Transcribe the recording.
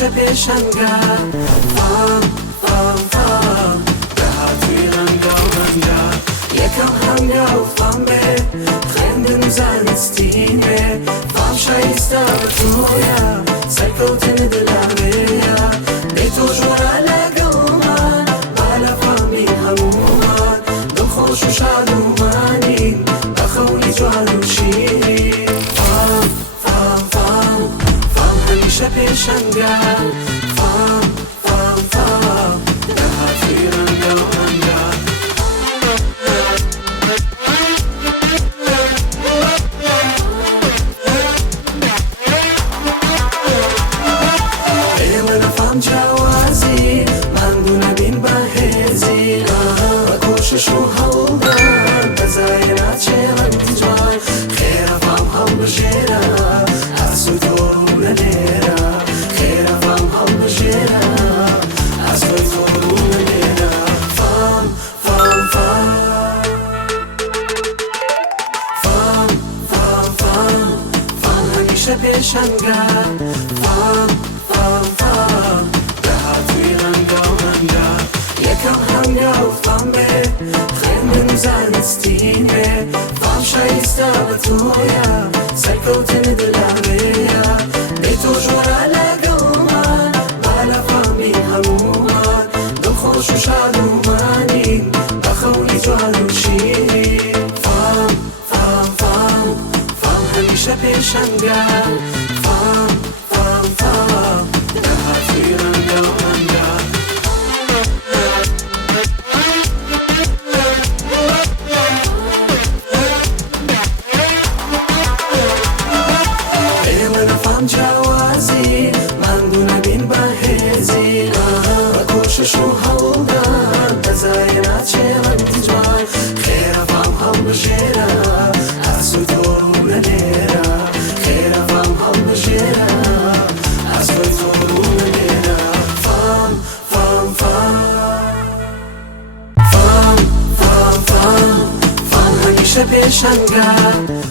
همیشه پیشنگه فام به هاتوی رنگا منگه یکم هنگه و فام به خندن زنستینه فام شایسته و تویا سرکوتن دلمه به تو جوره لگل من بالا فامی همومن دل خوش و شاد و منین بخولی جوان و شیرین فام همیشه پیشنگه فام به هاتوی رنگا منگه فام جوازی من دونه بین بهزی و کوشش و هلدن بزاینات چرند جای خیر فام هم بجیره از تو نلیره خیر فام هم بجیره از تو نلیره فام همیشه پیشنگه فام به هاتوی رنگا منگه یکم هنگه و فام به خندن زنستینه فام شایسته و تویا سرکوتن دلمه به تو جوره لگل من بالا فامی همومن دل خوش و شاد و منین بخولی جوان و شیرین فام همیشه پیشنگه فام به هاتوی رنگا منگه فام جوازی من دونه بین بهزی و کوشش و هلدن بزاینات چرند جای خیر فام هم بجیره از تو نلیره خیر فام هم بجیره از تو نلیره فام همیشه پیشنگه